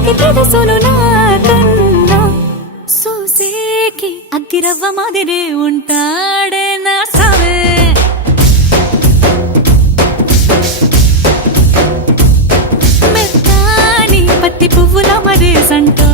దేవుడెవరికి తెలుసును నాకన్నా సూసేకి అగ్గిరవ్వ మాదిరే ఉంటాడే నా సవే. మెత్తాని పత్తి పువ్వుల మరి సంటా.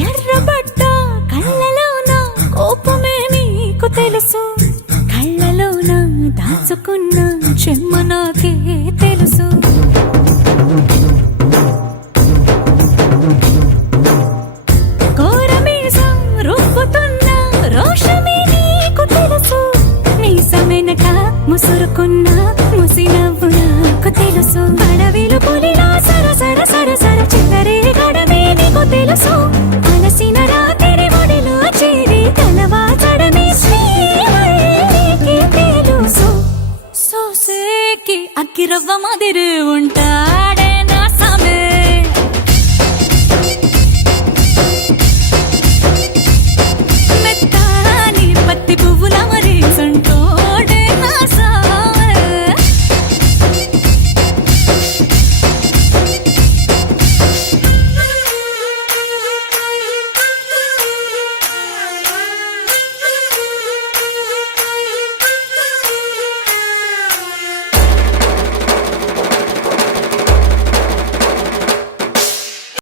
ఎర్రబట్ట కళ్ళలోన కోపమే నీకు తెలుసు. కళ్ళలోన దాచుకున్న చెమ్మ నాకే తెలుసు. ముసురుకున్న ముసినవ్వు నాకు తెలుసు. మీసమెనక పొలి அக்கிரவ மாதிரி உண்டா